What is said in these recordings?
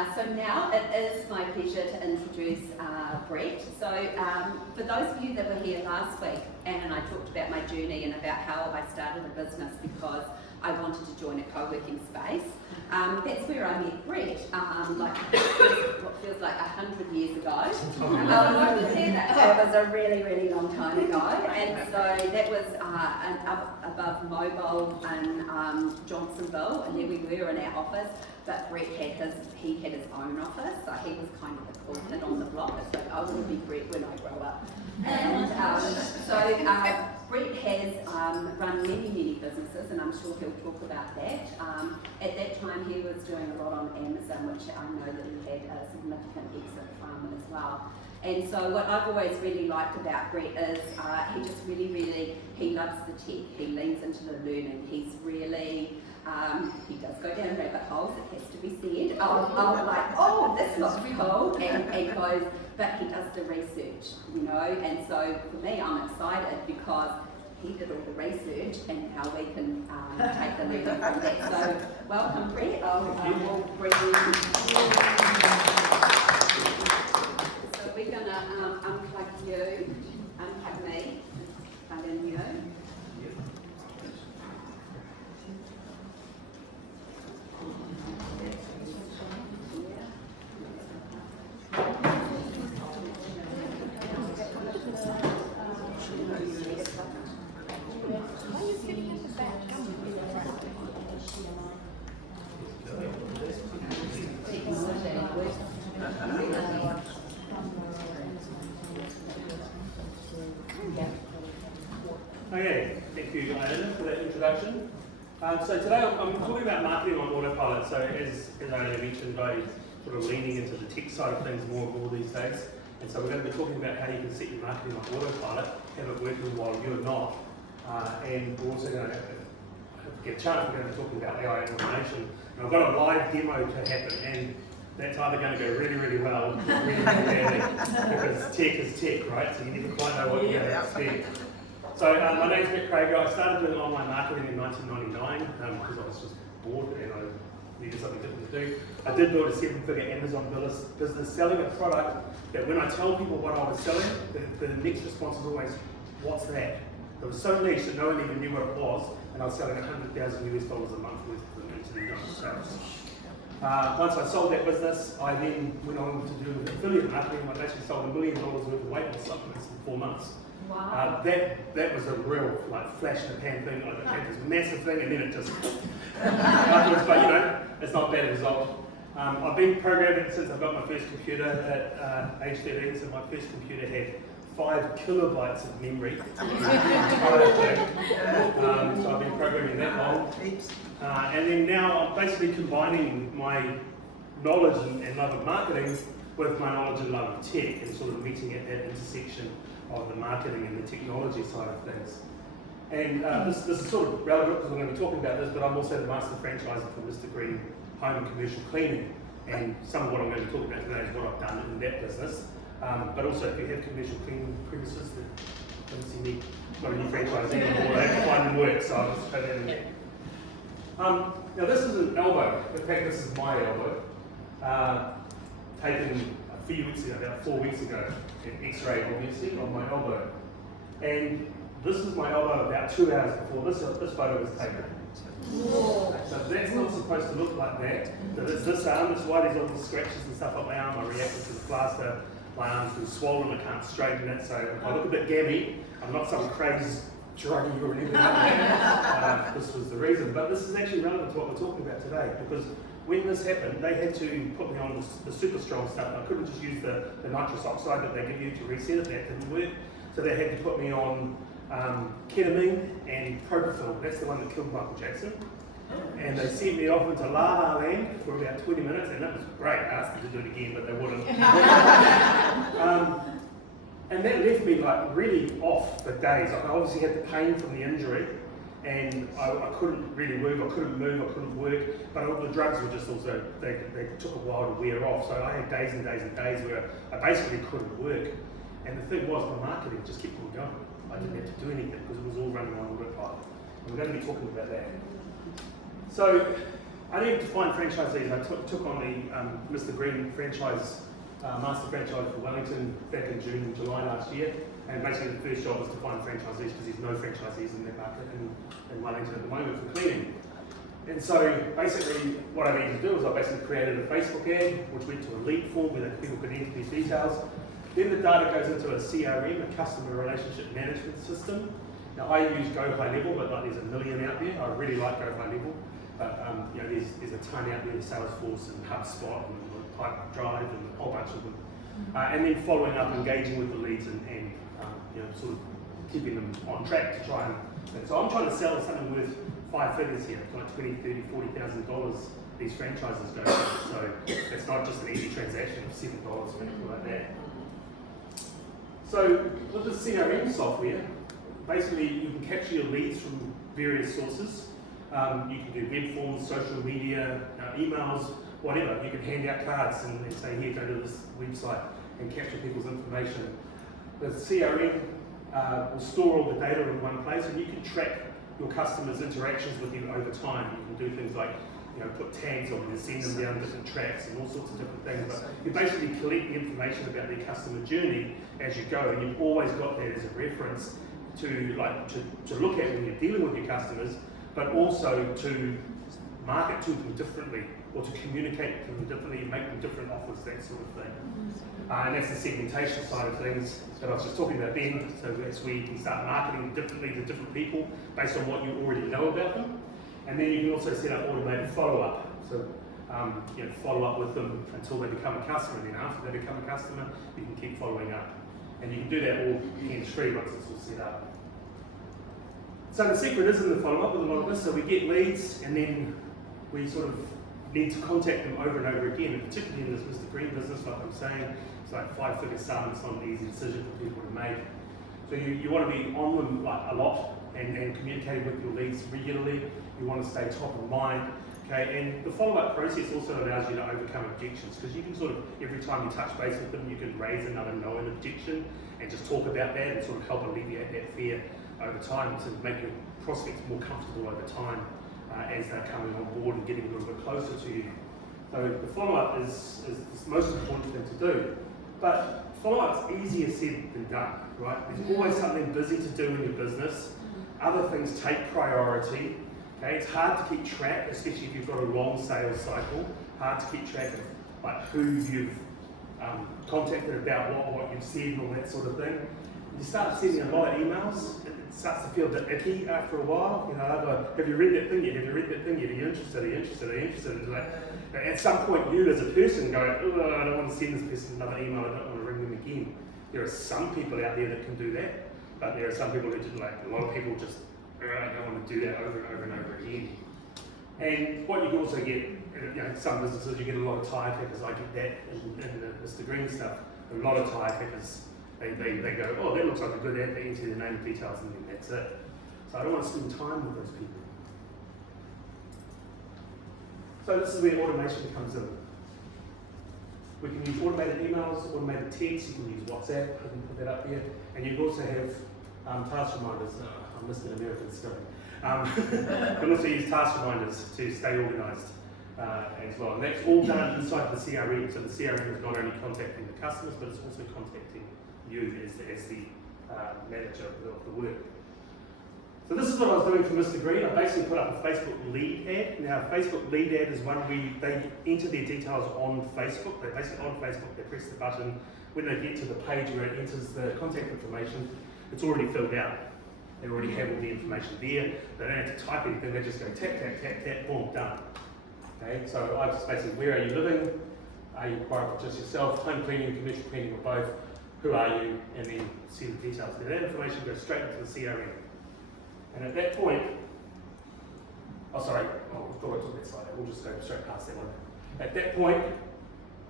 So now it is my pleasure to introduce Brett. So for those of you that were here last week, Anne and I talked about my journey and about how I started a business because I wanted to join a co-working space. That's where I met Brett, like what feels like 100 years ago. It was a really, really long time ago, and so that was up above Mobile in Johnsonville, and there we were in our office. But Brett had his own office, so he was kind of the cool kid on the block. It's like, I want to be Brett when I grow up. And Brett has run many businesses, and I'm sure he'll talk about that. At that time, he was doing a lot on Amazon, which I know that he had a significant exit from as well. And so what I've always really liked about Brett is he just really, he loves the tech. He leans into the learning. He's really, he does go down rabbit holes, it has to be said. I'm like, oh, this looks cool, and goes, but he does the research, you know, and so for me, I'm excited because he did all the research and how we can take the learning from that. So welcome, Brett. We'll bring you. So we're going to unplug you, unplug me, plug in you. Okay, thank you, Iona, for that introduction. So today I'm talking about marketing on autopilot. So as Iona mentioned, I'm sort of leaning into the tech side of things more and more these days. And so we're going to be talking about how you can set your marketing on autopilot, have it working while you're not. And we're also going to, if we get a chance, we're going to be talking about AI and automation. And I've got a live demo to happen, and that's either going to go really well or really badly, because tech is tech, right? So you never quite know what you're going to expect. So my name's Kraiger. I started doing online marketing in 1999 because I was just bored and I needed something different to do. I did build a 7-figure Amazon business selling a product that when I tell people what I was selling, the next response is always, what's that? It was so niche that no one even knew what it was, and I was selling $100,000 US a month worth of them into the United States. Once I sold that business, I then went on to do affiliate marketing. I actually sold $1 million worth of weight loss supplements in 4 months. Wow. That was a real flash in the pan thing. I had this massive thing, and then it just afterwards. But you know, it's not bad result. I've been programming since I got my first computer at age 13. So my first computer had 5 kilobytes of memory. So I've been programming that long. And then now I'm basically combining my knowledge and love of marketing with my knowledge and love of tech, and sort of meeting at that intersection of the marketing and the technology side of things. And this is sort of relevant because I'm going to be talking about this, but I'm also the master franchiser for Mr. Green Home and Commercial Cleaning. And some of what I'm going to talk about today is what I've done in that business. But also if you have commercial cleaning premises that don't see me got a new franchise anymore, I have to find them work, so I'll just put that in there. Now this is an elbow. In fact, this is my elbow. Taken a few weeks ago, about 4 weeks ago, an X-ray obviously on my elbow. And this is my elbow about 2 hours before this photo was taken. Whoa. So that's not supposed to look like that. So this arm, that's why there's all these scratches and stuff on my arm. I reacted to the plaster. My arm's been swollen, I can't straighten it. So if I look a bit gammy, I'm not some crazy druggie or anything like that. This was the reason. But this is actually relevant to what we're talking about today, because when this happened, they had to put me on the super strong stuff. I couldn't just use the nitrous oxide that they give you to reset it. That didn't work. So they had to put me on ketamine and propofol. That's the one that killed Michael Jackson. And they sent me off into La La Land for about 20 minutes, and that was great. I asked them to do it again, but they wouldn't. And that left me like really off for days. I obviously had the pain from the injury, and I couldn't really move, I couldn't move, I couldn't work, but all the drugs were just also, they took a while to wear off. So I had days and days and days where I basically couldn't work. And the thing was, my marketing just kept on going. I didn't have to do anything because it was all running on autopilot. And we're going to be talking about that. So I needed to find franchisees. I took on the Mr. Green franchise, master franchise for Wellington back in June and July last year. And basically the first job was to find franchisees because there's no franchisees in that market in Wellington at the moment for cleaning. And so basically what I needed to do was I basically created a Facebook ad which went to a lead form where people could enter these details. Then the data goes into a CRM, a customer relationship management system. Now I use Go High Level, but like there's a million out there. I really like Go High Level, but you know, there's a ton out there, Salesforce and HubSpot and Pipe Drive and a whole bunch of them. And then following up, engaging with the leads and you know, sort of keeping them on track to try and. So I'm trying to sell something worth 5 figures here, like $20,000, $30,000, $40,000 these franchises go for. So it's not just an easy transaction of $7 or anything like that. So with the CRM software, basically you can capture your leads from various sources. You can do web forms, social media, emails, whatever. You can hand out cards and say, here, go to this website and capture people's information. The CRM will store all the data in one place, and you can track your customers' interactions with you over time. You can do things like, you know, put tags on them and send them down different tracks and all sorts of different things. But you basically collect the information about their customer journey as you go, and you've always got that as a reference to look at when you're dealing with your customers, but also to market to them differently or to communicate to them differently, make them different offers, that sort of thing. And that's the segmentation side of things that I was just talking about then. So that's where you can start marketing differently to different people based on what you already know about them. And then you can also set up automated follow-up. So you know, follow up with them until they become a customer, and then after they become a customer, you can keep following up. And you can do that all hands-free once it's all set up. So the secret is in the follow-up with a lot of this. So we get leads, and then we sort of need to contact them over and over again, and particularly in this Mr. Green business, like I'm saying, it's like 5-figure sum, it's not an easy decision for people to make. So you want to be on them like a lot and communicating with your leads regularly. You want to stay top of mind, okay? And the follow-up process also allows you to overcome objections, because you can sort of, every time you touch base with them, you can raise another known objection and just talk about that and sort of help alleviate that fear over time to make your prospects more comfortable over time. As they're coming on board and getting a little bit closer to you. So the follow-up is the most important thing to do. But follow-up's easier said than done, right? There's always something busy to do in your business. Other things take priority. Okay, it's hard to keep track, especially if you've got a long sales cycle. Hard to keep track of like who you've contacted about what you've said and all that sort of thing. You start sending a lot of emails, it starts to feel a bit icky after a while. You know, have you read that thing yet? Have you read that thing yet? Are you interested? Are you interested? Are you interested? It's like, at some point, you as a person go, oh, I don't want to send this person another email. I don't want to ring them again. There are some people out there that can do that, but there are some people that just like, a lot of people just, I don't want to do that over and over and over again. And what you can also get, you know, some businesses, you get a lot of tire kickers. I get that in the Mr. Green stuff. A lot of tire kickers. They go, oh, that looks like a good ad, they enter their name and details, and then that's it. So I don't want to spend time with those people. So this is where automation comes in. We can use automated emails, automated text, you can use WhatsApp, I can put that up there, and you can also have task reminders. I'm listening to American spelling. You can also use task reminders to stay organised as well. And that's all done inside the CRM. So the CRM is not only contacting the customers, but it's also contacting you as the manager of the work. So this is what I was doing for Mr. Green. I basically put up a Facebook lead ad. Now, a Facebook lead ad is one where they enter their details on Facebook. They're basically on Facebook, they press the button. When they get to the page where it enters the contact information, it's already filled out. They already have all the information there. They don't have to type anything, they just go tap, tap, tap, tap, boom, done. Okay, so I just basically, where are you living? Are you requiring for just yourself, home cleaning, commercial cleaning, or both? Who are you? And then see the details. Now that information goes straight into the CRM. And at that point, oh sorry, I thought I took that slide, we'll just go straight past that one. At that point,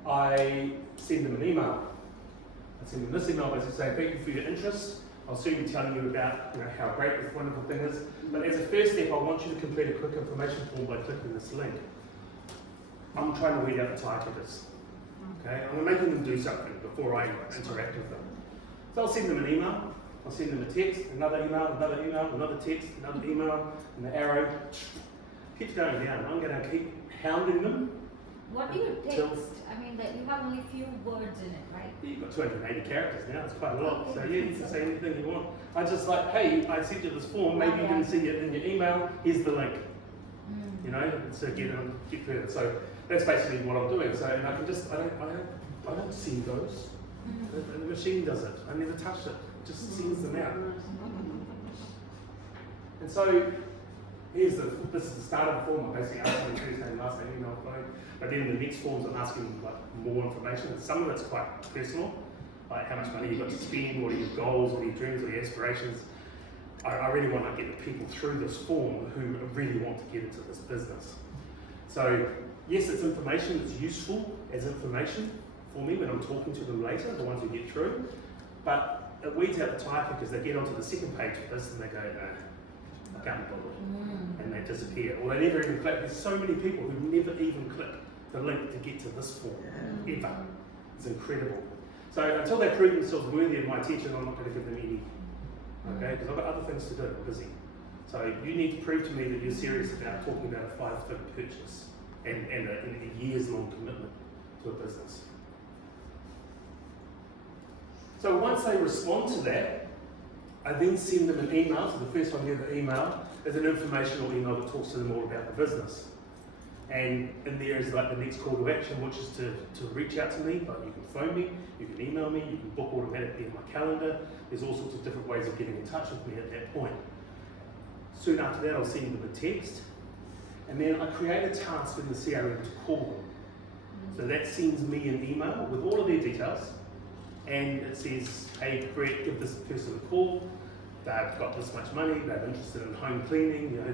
I send them an email. I send them this email basically saying, thank you for your interest. I'll soon be telling you about how great this wonderful thing is. But as a first step, I want you to complete a quick information form by clicking this link. I'm trying to weed out the tire kickers. Okay, I'm making them do something before I interact with them. So I'll send them an email, I'll send them a text, another email, another text, another email, and the arrow keeps going down. I'm going to keep hounding them. What do you Till- text? I mean, like you have only few words in it, right? You've got 280 characters now, it's quite a lot. So yeah, you can say anything you want. I just like, hey, I sent you this form, maybe you didn't see it in your email, here's the link. You know, so get through it. So that's basically what I'm doing. So and I can just, I don't see those. The machine does it. I never touch it. It just sends them out. And so this is the start of the form. I'm basically asking the first name, last name, email, phone. But then in the next forms, I'm asking like more information. And some of it's quite personal, like how much money you've got to spend, what are your goals, what are your dreams, what are your aspirations. I really want to get the people through this form who really want to get into this business. So yes, it's information, it's useful as information for me when I'm talking to them later, the ones who get through. But it weeds out the typer because they get onto the second page of this and they go, no, I can't be bothered. And they disappear. Or they never even click. There's so many people who never even click the link to get to this form, ever. It's incredible. So until they prove themselves worthy of my attention, I'm not going to give them any. Okay, because I've got other things to do, I'm busy. So you need to prove to me that you're serious about talking about a 5-figure purchase and a year's long commitment to a business. So once they respond to that, I then send them an email. So the first one here, the email, is an informational email that talks to them all about the business. And in there is like the next call to action, which is to reach out to me. Like you can phone me, you can email me, you can book automatically in my calendar. There's all sorts of different ways of getting in touch with me at that point. Soon after that, I'll send them a text. And then I create a task in the CRM to call them. So that sends me an email with all of their details. And it says, hey, Brett, give this person a call. They've got this much money, they're interested in home cleaning, you know,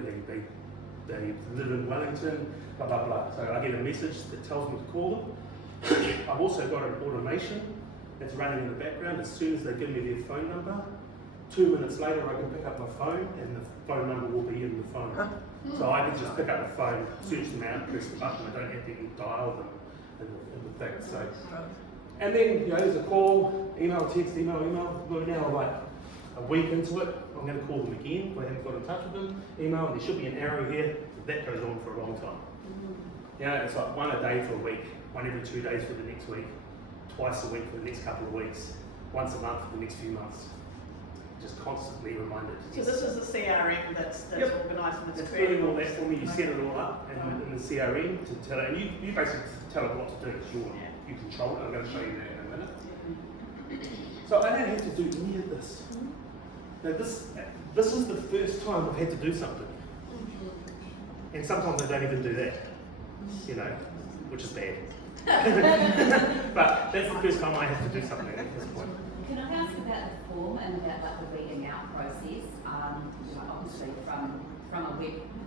they live in Wellington, blah, blah, blah. So I get a message that tells me to call them. I've also got an automation that's running in the background. As soon as they give me their phone number, 2 minutes later I can pick up my phone and the phone number will be in the phone. So I can just pick up the phone, search them out, press the button. I don't have to even dial them in the thing. So, and then, you know, there's a call, email, text, email. We're now like a week into it. I'm going to call them again if I haven't got in touch with them. Email, there should be an arrow here. That goes on for a long time. You know, it's like one a day for a week, one every 2 days for the next week, twice a week for the next couple of weeks, once a month for the next few months. Just constantly reminded. So this is the CRM that's organised and It's it's doing all that for me. You set it all up in the CRM to tell it, and you basically tell it what to do. It's your, you control it. I'm going to show you that in a minute. So I don't have to do any of this. Now this is the first time I've had to do something, and sometimes I don't even do that. You know, which is bad. But that's the first time I have to do something at this point. Can I ask about the form and about like the weeding out process? You know, obviously from a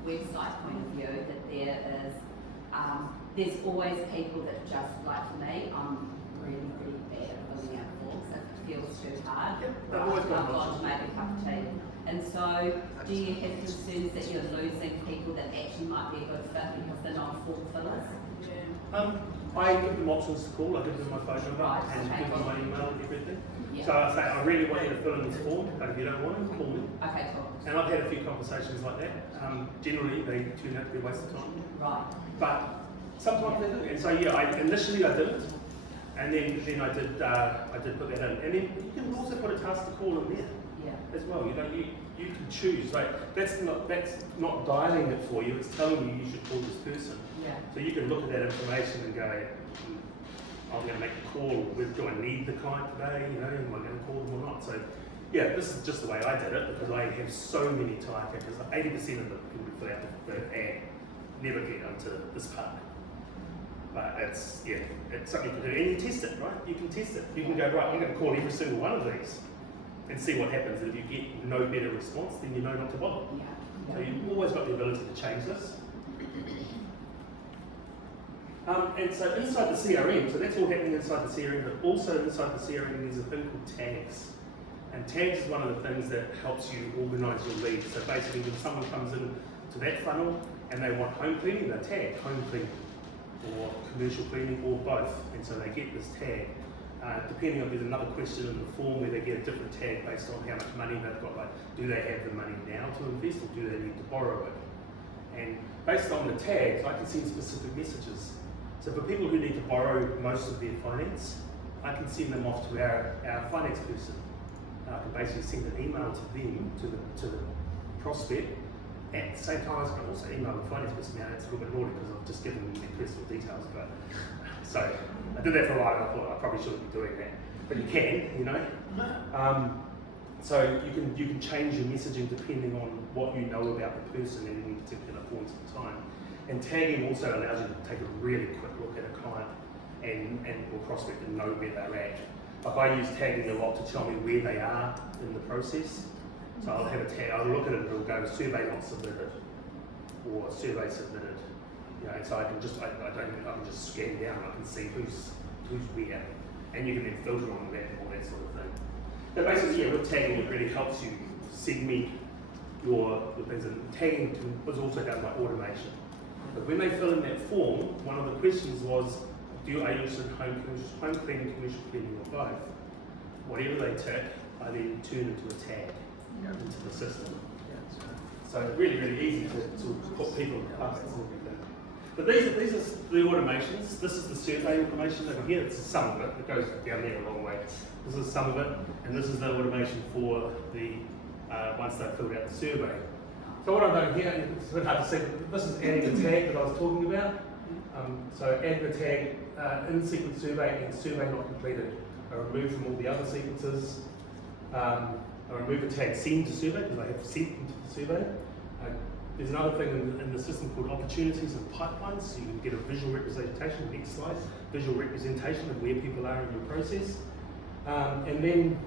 website point of view, that there is there's always people that just like for me, I'm really bad at filling out forms. If it feels too hard, They've always got I've got to make a cup of tea. And so, do you have concerns that you're losing people that actually might be a good fit because they're not form fillers? I give them options to call. I give them my phone number and give them my email and everything. Yeah. So I say, I really want you to fill in this form, but if you don't want to, call me. Okay, cool. And I've had a few conversations like that. Generally, they turn out to be a waste of time. Right. But sometimes they do. And so yeah, initially I did it, and then I did put that in. And then you can also put a task to call in there. As well, you know, you can choose. Like that's not dialing it for you. It's telling you should call this person. Yeah. So you can look at that information and go, I'm going to make a call. Do I need the client today? You know, am I going to call them or not? So yeah, this is just the way I did it because I have so many type because 80% of the people who fill out the ad never get onto this part. But it's something you can do, and you test it, right? You can test it. You can go right. I'm going to call every single one of these. And see what happens. And if you get no better response, then you know not to bother. Yeah. So you've always got the ability to change this. And so inside the CRM, so that's all happening inside the CRM, but also inside the CRM there's a thing called tags. And tags is one of the things that helps you organise your leads. So basically when someone comes in to that funnel and they want home cleaning, they tag home cleaning or commercial cleaning or both. And so they get this tag. Depending on, there's another question in the form where they get a different tag based on how much money they've got. Like, do they have the money now to invest or do they need to borrow it? And based on the tags, I can send specific messages. So for people who need to borrow most of their finance, I can send them off to our finance person. I can basically send an email to them, to the prospect. At the same time, I can also email the finance person. Now it's a little bit naughty because I've just given them their personal details, but so I did that for a while and I thought I probably shouldn't be doing that. But you can, you know. So you can change your messaging depending on what you know about the person at any particular point in time. And tagging also allows you to take a really quick look at a client and or prospect and know where they're at. Like I use tagging a lot to tell me where they are in the process. So I'll have a tag, I'll look at it and it'll go survey not submitted or survey submitted. You know, so I can just I can just scan down and I can see who's where, and you can then filter on that and all that sort of thing. But basically, yeah, with tagging, it really helps you segment your things, and tagging was also done by automation. But when they fill in that form, one of the questions was, are you interested in home cleaning, commercial cleaning, or both? Whatever they tick, I then turn into a tag into the system. So really, really easy to put people in buckets and everything. But these are the automations. This is the survey automation over here. It's some of it. It goes down there a long way. This is some of it, and this is the automation for the once they've filled out the survey. So what I've done here, it's a bit hard to see, but this is adding the tag that I was talking about. So add the tag in sequence survey and survey not completed. I remove from all the other sequences. I remove the tag send to survey because I have sent into the survey. There's another thing in the system called opportunities and pipelines, so you can get a visual representation, next slide, visual representation of where people are in your process. And then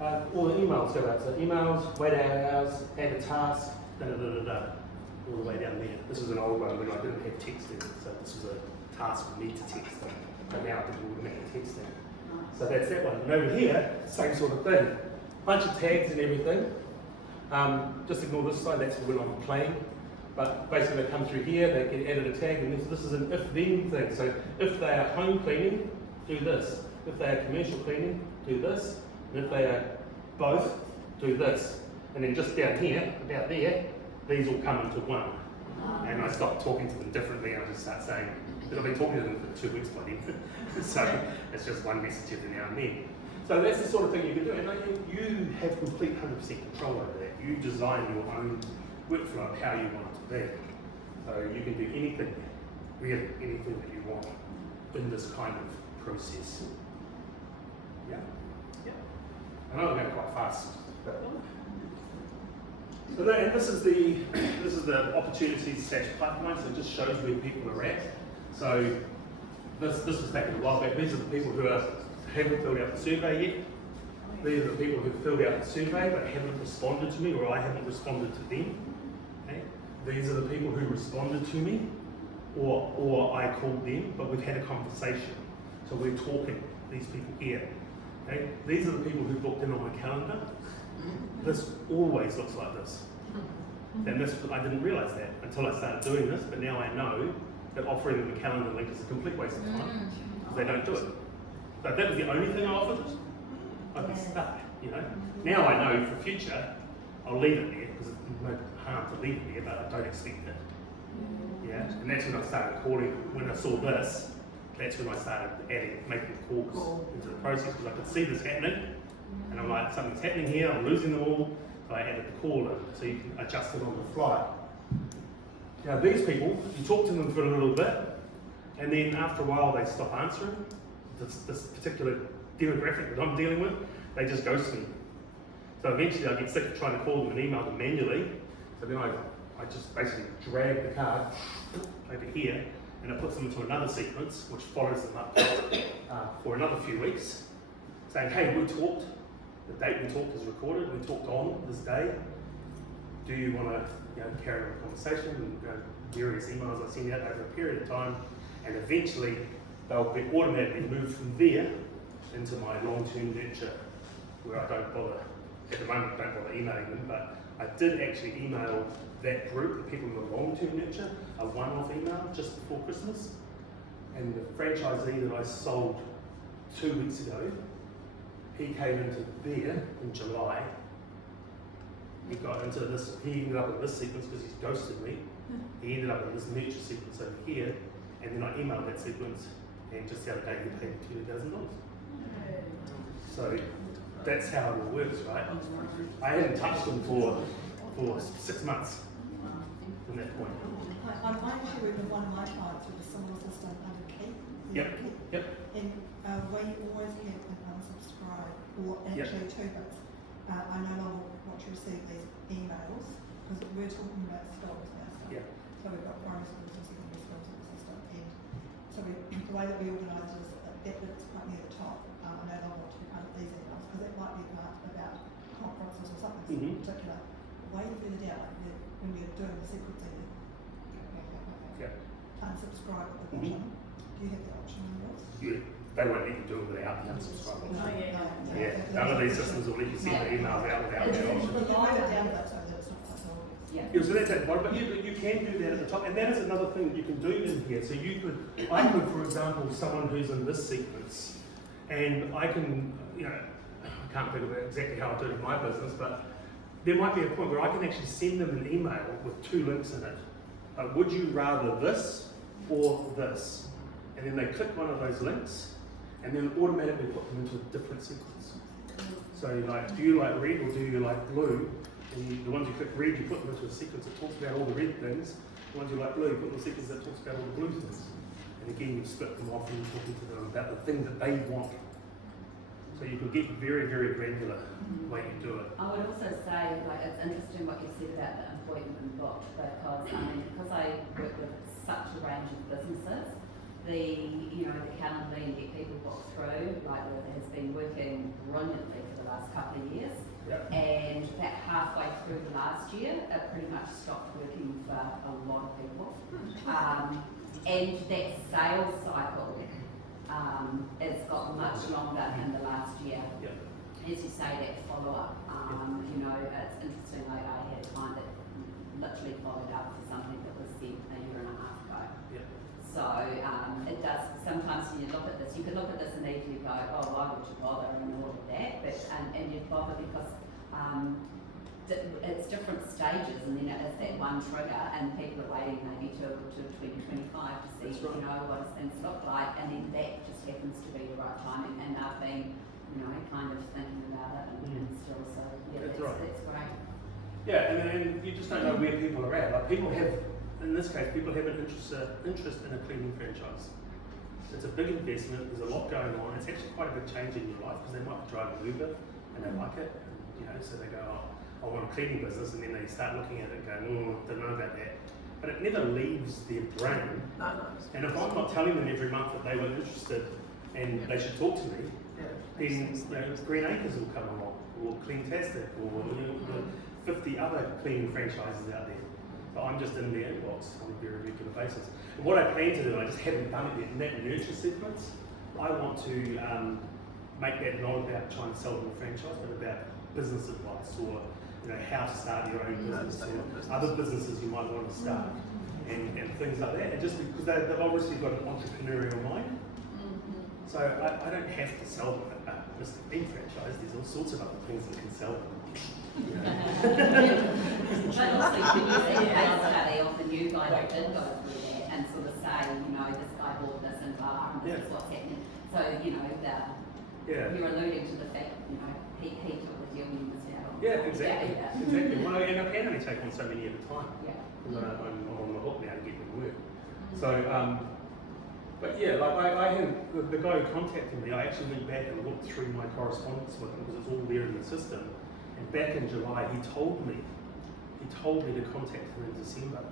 all the emails go out. So emails, wait hours, add a task, all the way down there. This was an old one when I didn't have text in it, so this was a task for me to text them. But now I can do automatic texting. So that's that one. And over here, same sort of thing. Bunch of tags and everything. Just ignore this side, that's when I'm playing. But basically they come through here, they get added a tag, and this is an if-then thing. So if they are home cleaning, do this. If they are commercial cleaning, do this. And if they are both, do this. And then just down here, about there, these all come into one. And I stop talking to them differently and I just start saying, but I've been talking to them for 2 weeks by then. So it's just one message every now and then. So that's the sort of thing you can do. And you have complete 100% control over that. You design your own workflow of how you want it to be. So you can do anything, really anything that you want in this kind of process. Yeah? Yeah. I know I'm going quite fast. But so and this is the opportunities / pipeline, so it just shows where people are at. So this was taken a while back. These are the people who haven't filled out the survey yet. These are the people who filled out the survey but haven't responded to me, or I haven't responded to them. Okay? These are the people who responded to me, or I called them, but we've had a conversation. So we're talking, these people here. Okay? These are the people who booked in on my calendar. This always looks like this. And this, I didn't realise that until I started doing this, but now I know that offering them a calendar link is a complete waste of time because they don't do it. So if that was the only thing I offered, I'd be stuck, you know. Now I know for future, I'll leave it there because it's no harm to leave it there, but I don't expect it. Yeah, and that's when I started calling. When I saw this, that's when I started making calls into the process because I could see this happening. And I'm like, something's happening here, I'm losing them all. So I added the call in, so you can adjust it on the fly. Now these people, you talk to them for a little bit, and then after a while they stop answering. This particular demographic that I'm dealing with, they just ghost me. So eventually I get sick of trying to call them and email them manually. So then I just basically drag the card over here, and it puts them into another sequence, which follows them up for another few weeks, saying, hey, we talked. The date we talked is recorded. We talked on this day. Do you want to carry on a conversation? And various emails I send out over a period of time, and eventually they'll be automatically moved from there into my long-term nurture, where I don't bother. At the moment, I don't bother emailing them, but I did actually email that group, the people in the long-term nurture, a one-off email just before Christmas, and the franchisee that I sold 2 weeks ago. He came into there in July. He got into this, he ended up in this sequence because he's ghosted me. He ended up in this nurture sequence over here, and then I emailed that sequence, and just the other day he paid me $2,000. So that's how it all works, right? I hadn't touched him for 6 months from that point. I'm actually with one of my clients with a similar system under Keep. Yep. Yep. And we always have an unsubscribe, or Yep. actually two bits. I no longer want to receive these emails because we're talking about skills now. Yeah. So we've got primary schools and secondary schools in the system. And so the way that we organise it is that bit's quite near the top. I no longer want to be part of these emails because it might be part about conferences or something Mhm. particular. Way further down, when you're doing the sequencing, Yeah. unsubscribe at the Mhm. bottom. Do you have the option on yours? They won't let you do it without unsubscribing. Oh, yeah. Yeah, none of these systems will let you send the emails out without that option. But you move it down a bit so that it's not quite so obvious. Yeah. Yeah, so that's at the bottom, but you can do that at the top, and that is another thing that you can do in here. So I could, for example, someone who's in this sequence, and I can, I can't think of exactly how I do it in my business, but there might be a point where I can actually send them an email with 2 links in it. Would you rather this or this? And then they click one of those links, and then automatically put them into a different sequence. So like, do you like red or do you like blue? And the ones you click red, you put them into a sequence that talks about all the red things. The ones you like blue, you put them in a sequence that talks about all the blue things. And again, you split them off and you're talking to them about the thing that they want. So you can get very, very granular way you do it. I would also say, like, it's interesting what you said about the appointment book, because I work with such a range of businesses, the Calendly and Get People book through, like, has been working brilliantly for the last couple of years. Yep. And that halfway through the last year, it pretty much stopped working for a lot of people. And that sales cycle has got much longer in the last year. Yep. As you say, that follow-up, it's interesting, I had a client that literally followed up for something that was sent a year and a half ago. Yep. So it does, sometimes when you look at this, you can look at this and easily go, oh, why would you bother and all of that, but, and you'd bother because it's different stages, and then it is that one trigger, and people are waiting maybe till 2025 to see, That's right. what does things look like, and then that just happens to be the right timing, and I've been, kind of thinking about it, and still, so, yeah, That's that's right. great. Yeah, and you just don't know where people are at. Like, people have, in this case, people have an interest in a cleaning franchise. It's a big investment, there's a lot going on, it's actually quite a big change in your life, because they might be driving Uber, and they like it, and, so they go, oh, I want a cleaning business, and then they start looking at it and going, oh, don't know about that. But it never leaves their brain. And if I'm not telling them every month that they were interested and they should talk to me, then Green Acres will come along, or Cleantastic, or the 50 other cleaning franchises out there. So I'm just in their inbox on a very regular basis. And what I plan to do, and I just haven't done it yet, in that nurture sequence, I want to make that not about trying to sell them a franchise, but about business advice, or how to start your own business, or other businesses you might want to start, and things like that. And just because they've obviously got an entrepreneurial mind, so I don't have to sell them a Mr. Bean franchise. There's all sorts of other things that can sell them. But also, you can use that case study of the new guy that did go through that and sort of say, this guy bought this in bar and this is what's happening. So, you're alluding to the fact, he took the deal when he was down. Yeah, exactly. Yeah. Exactly. Well, and I can only take on so many at a time. Yeah. Because I'm on the hook now to get them work. So, but yeah, like I had the guy who contacted me, I actually went back and looked through my correspondence with him because it's all there in the system. And back in July, he told me to contact him in December,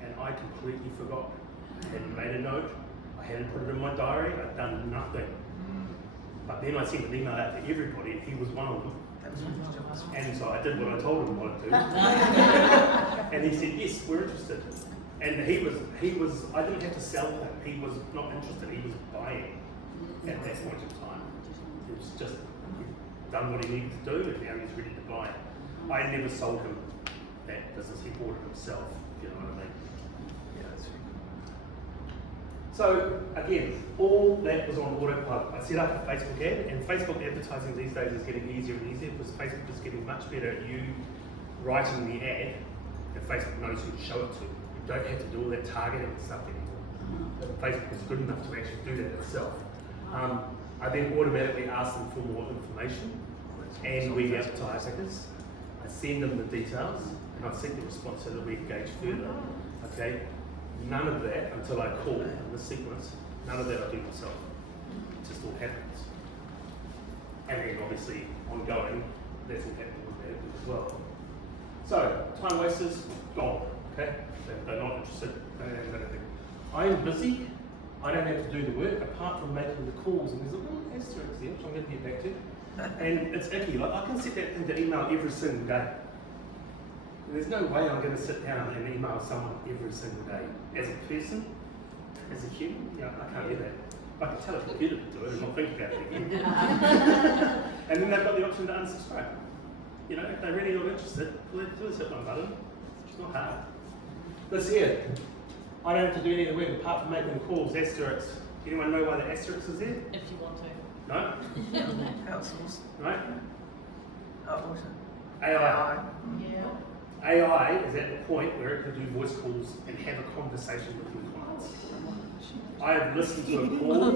and I completely forgot. I hadn't made a note. I hadn't put it in my diary. I'd done nothing. But then I sent an email out to everybody, and he was one of them. And so I did what I told him what to do. And he said, yes, we're interested. And he was, I didn't have to sell him. He was not interested, he was buying at that point in time. He was just done what he needed to do, and now he's ready to buy it. I never sold him that business, he bought it himself, if you know what I mean. Yeah, that's true. So again, all that was on autopilot. I set up a Facebook ad, and Facebook advertising these days is getting easier and easier because Facebook is getting much better at you writing the ad, and Facebook knows who to show it to. don't have to do all that targeting and stuff anymore. Facebook is good enough to actually do that itself. I then automatically ask them for more information, and we advertise tickets. I send them the details, and I seek the response so that we engage further. Okay, none of that until I call in this sequence. None of that I do myself. It just all happens. And then obviously ongoing, that's all happening automatically as well. So time wasters gone. Okay, they're not interested. They don't have anything. I am busy. I don't have to do the work apart from making the calls, and there's a little asterisk there, which I'm going to get back to. And it's icky. Like I can set that thing to email every single day. There's no way I'm going to sit down and email someone every single day. As a person, as a human, I can't do that. I can tell a computer to do it and not think about it again. And then they've got the option to unsubscribe. If they're really not interested, just hit one button. It's not hard. This here, I don't have to do any of the work apart from making calls, asterisks. Anyone know why the asterisk is there? If you want to. No? Outsource. Right? Outsource. AI. Yeah. AI is at the point where it can do voice calls and have a conversation with your clients. I have listened to a call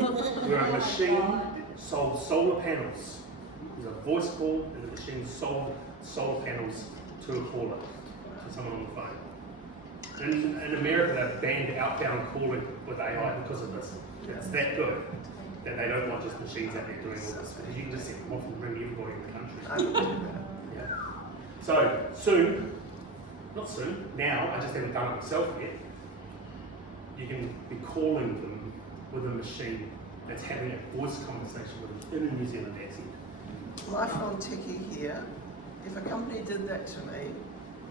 where a machine sold solar panels. It was a voice call and the machine sold solar panels to a caller, to someone on the phone. In America, they've banned outbound calling with AI because of this. It's that good that they don't want just machines out there doing all this, because you can just set them off and ring everybody in the country. Yeah. So soon, not soon, now, I just haven't done it myself yet, you can be calling them with a machine that's having a voice conversation with them in a New Zealand accent. Lifelong techie here. If a company did that to me,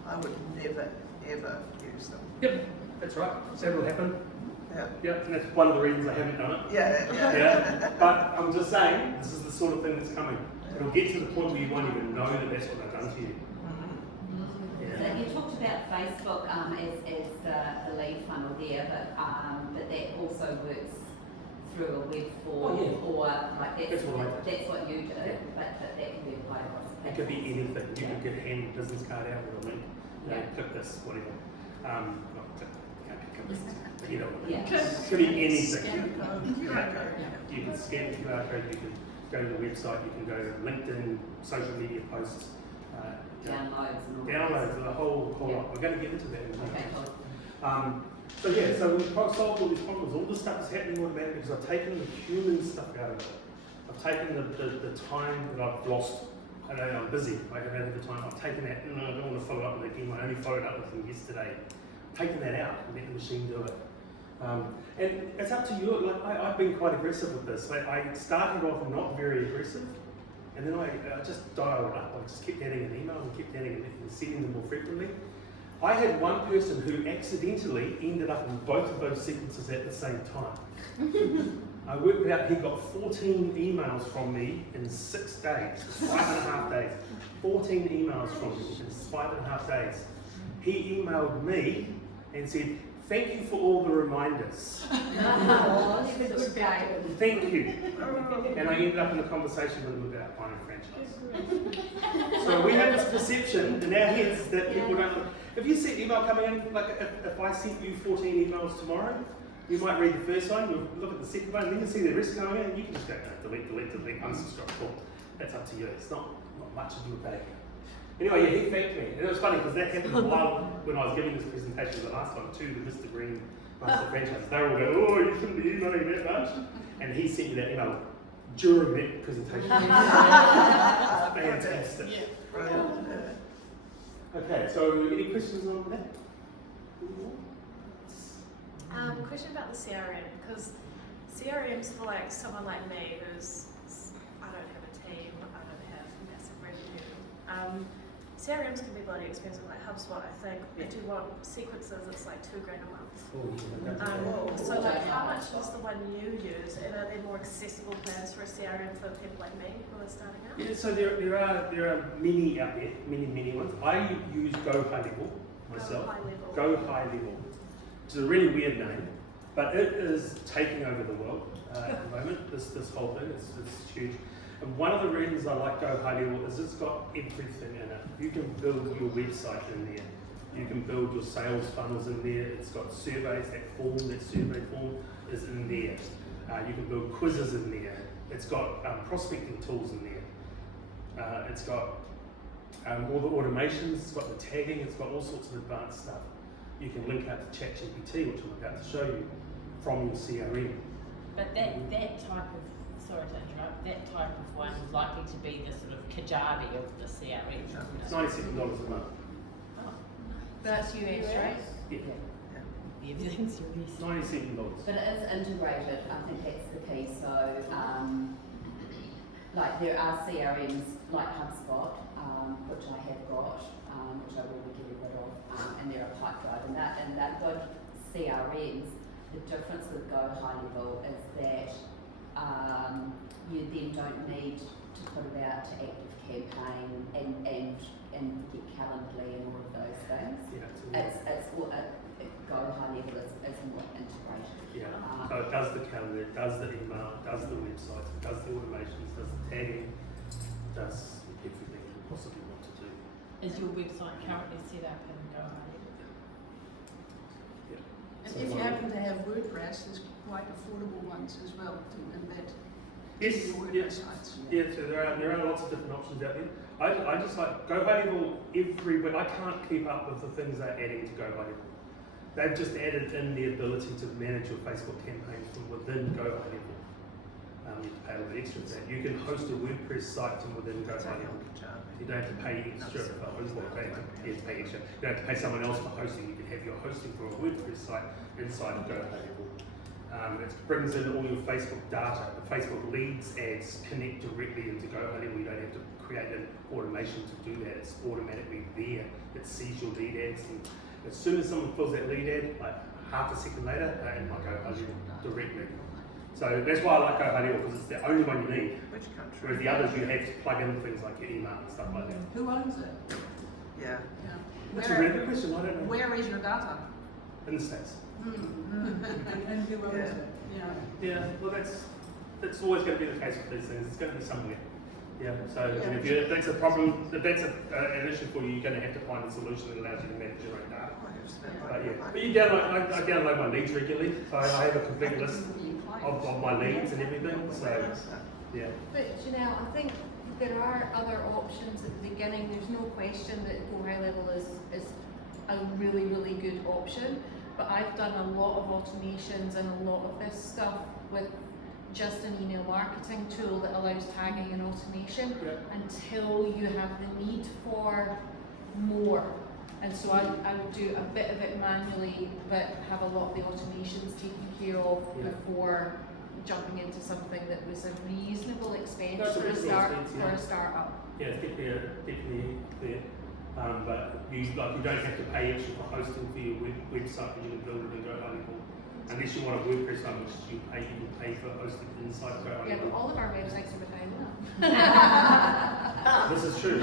I would never, ever use them. Yep, that's right. So that'll happen. Yeah. Yep, and that's one of the reasons I haven't done it. Yeah. But I'm just saying, this is the sort of thing that's coming. It'll get to the point where you won't even know that that's what they've done to you. So you talked about Facebook as the lead funnel there, but that also works through a web form, or like that's what you do, but that can be applied across the It could be anything. You could get a hand business card out with a link. Click this, whatever. Click this. But you know what I mean. It could be anything. You can scan the QR code, you can go to the website, you can go to LinkedIn, social media posts. Downloads and all Downloads, the whole lot. We're going to get into that in a minute. Okay, cool. So we've solved all these problems. All this stuff is happening automatically because I've taken the human stuff out of it. I've taken the time that I've lost. I know I'm busy, I don't have the time. I've taken that, and I don't want to follow up with it again. I only followed up with them yesterday. I've taken that out and let the machine do it. And it's up to you. Like I've been quite aggressive with this. I started off not very aggressive, and then I just dialed it up. I just kept adding an email and kept adding and sending them more frequently. I had one person who accidentally ended up in both of those sequences at the same time. I worked it out, he got 14 emails from me in 6 days, 5.5 days. 14 emails from me in 5.5 days. He emailed me and said, "Thank you for all the reminders." Oh, he's a good guy. Thank you. And I ended up in a conversation with him about buying a franchise. So we have this perception in our heads that people don't. If you see email coming in, like if I sent you 14 emails tomorrow, you might read the first one, you'll look at the second one, and then you see the rest going in, and you can just go, no, delete, unsubscribe. Cool. That's up to you. It's not much of your day. Anyway, he thanked me. And it was funny because that happened while when I was giving this presentation the last time to the Mr. Green Master Franchise. They were all going, "Oh, you shouldn't be emailing that much." And he sent me that email during that presentation. Fantastic. Okay, so any questions on that? Question about the CRM, because CRMs for like someone like me who's, I don't have a team, I don't have massive revenue. CRMs can be bloody expensive, like HubSpot, I think. If you want sequences, it's like $2,000 a month. So like how much is the one you use, and are there more accessible plans for a CRM for people like me who are starting out? Yeah, so there are many out there, many ones. I use Go High Level myself. Go High Level. It's a really weird name, but it is taking over the world at the moment. This whole thing, it's huge. And one of the reasons I like Go High Level is it's got everything in it. You can build your website in there. You can build your sales funnels in there. It's got surveys, that survey form is in there. You can build quizzes in there. It's got prospecting tools in there. It's got all the automations, it's got the tagging, it's got all sorts of advanced stuff. You can link out to ChatGPT, which I'm about to show you, from your CRM. But that type of, sorry to interrupt, that type of one is likely to be the sort of Kajabi of the CRM. It's $97 a month. That's US, right? Yeah, Everything's US. $97. But it is integrated, I think that's the key. So, like there are CRMs like HubSpot, which I have got, which I will be getting rid of, and they're a Pipedrive, and they're good CRMs. The difference with Go High Level is that you then don't need to put it out to active campaign and get Calendly and all of those things. Yeah, It's all, Go High Level is more integrated. yeah. So it does the calendar, it does the email, it does the websites, it does the automations, does the tagging, it does everything you possibly want to do. Is your website currently set up in Go High Level? And if you happen to have WordPress, there's quite affordable ones as well to embed Yes, your yeah. WordPress sites. Yeah, so there are lots of different options out there. I just like Go High Level everywhere. I can't keep up with the things they're adding to Go High Level. They've just added in the ability to manage your Facebook campaigns from within Go High Level. You have to pay a little bit extra for that. You can host a WordPress site from within Go High Level. You don't have to pay extra for hosting. You have to pay extra. You don't have to pay someone else for hosting. You can have your hosting for a WordPress site inside of Go High Level. It brings in all your Facebook data. The Facebook leads ads connect directly into Go High Level. You don't have to create an automation to do that. It's automatically there. It sees your lead ads, and as soon as someone fills that lead ad, like half a second later, they're in my Go High Level directly. So that's why I like Go High Level, because it's the only one you need. Which country? Whereas the others, you have to plug in things like your email and stuff like that. Who owns it? Yeah. That's a really good question. I don't know. Where is your data? In the States. And who owns it? Yeah, well that's always going to be the case with these things. It's going to be somewhere. Yeah, so and if that's a problem, if that's an issue for you, you're going to have to find a solution that allows you to manage your own data. But you download, I download my leads regularly, so I have a complete list of my leads and everything. So yeah. But Janelle, I think there are other options at the beginning. There's no question that Go High Level is a really, really good option. But I've done a lot of automations and a lot of this stuff with just an email marketing tool that allows tagging and automation until you have the need for more. And so I would do a bit of it manually, but have a lot of the automations taken care of before jumping into something that was a reasonable expense for a startup. Yeah, it's definitely there. But you don't have to pay extra for hosting for your website, and you can build it in Go High Level. Unless you want a WordPress one, which you can pay for hosting inside Go High Level. Yeah, but all of our websites are with High Level. This is true.